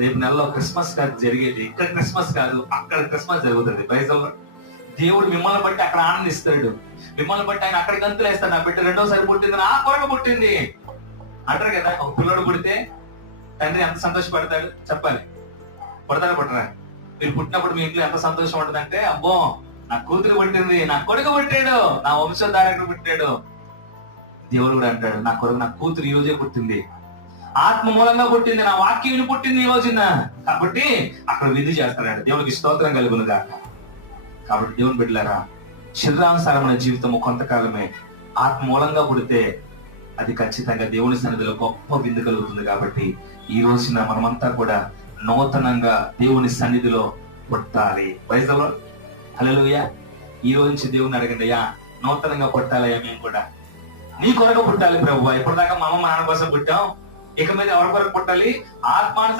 రేపు నెలలో క్రిస్మస్ కాదు జరిగేది. ఇక్కడ క్రిస్మస్ కాదు, అక్కడ క్రిస్మస్ జరుగుతుంది. ప్రైజ్ దేవుడు మిమ్మల్ని బట్టి అక్కడ ఆనందిస్తాడు. మిమ్మల్ని బట్టి ఆయన అక్కడ గంతులు వేస్తాడు. నా బిడ్డ రెండోసారి పుట్టింది, నా కొరకు పుట్టింది అంటారు కదా. ఒక పిల్లడు పుడితే తండ్రి ఎంత సంతోషపడతాడు చెప్పాలి. పుడతాడు పుట్టరా? మీరు పుట్టినప్పుడు మీ ఇంట్లో ఎంత సంతోషం ఉంటుందంటే, అబ్బో నా కూతురు పుట్టింది, నా కొడుకు పుట్టాడు, నా వంశధారకుడు పుట్టాడు. దేవుడు కూడా అంటాడు, నా కొడుకు, నా కూతురు ఈ రోజే పుట్టింది, ఆత్మ మూలంగా పుట్టింది, నా వాక్యం పుట్టింది ఈ రోజున. కాబట్టి అక్కడ విధి చేస్తాడు. దేవుడికి స్తోత్రం కలుగును గాక. కాబట్టి దేవుని బిడ్డలారా, శరీరానుసారమైన జీవితము కొంతకాలమే. ఆత్మ మూలంగా పుడితే అది ఖచ్చితంగా దేవుని సన్నిధిలో గొప్ప విందు కలుగుతుంది. కాబట్టి ఈ రోజున మనమంతా కూడా నూతనంగా దేవుని సన్నిధిలో పుట్టాలి. Praise the Lord. హల్లెలూయా. ఈ రోజు నుంచి దేవుని అడగండి, అయ్యా నూతనంగా పుట్టాలయ్యా, మేము కూడా నీ కొరకు పుట్టాలి ప్రభువా. ఇప్పటిదాకా మా అమ్మ నాన్న కోసం పుట్టాం, ఇక మీద ఎవరి కొరకు పుట్టాలి? ఆత్మాను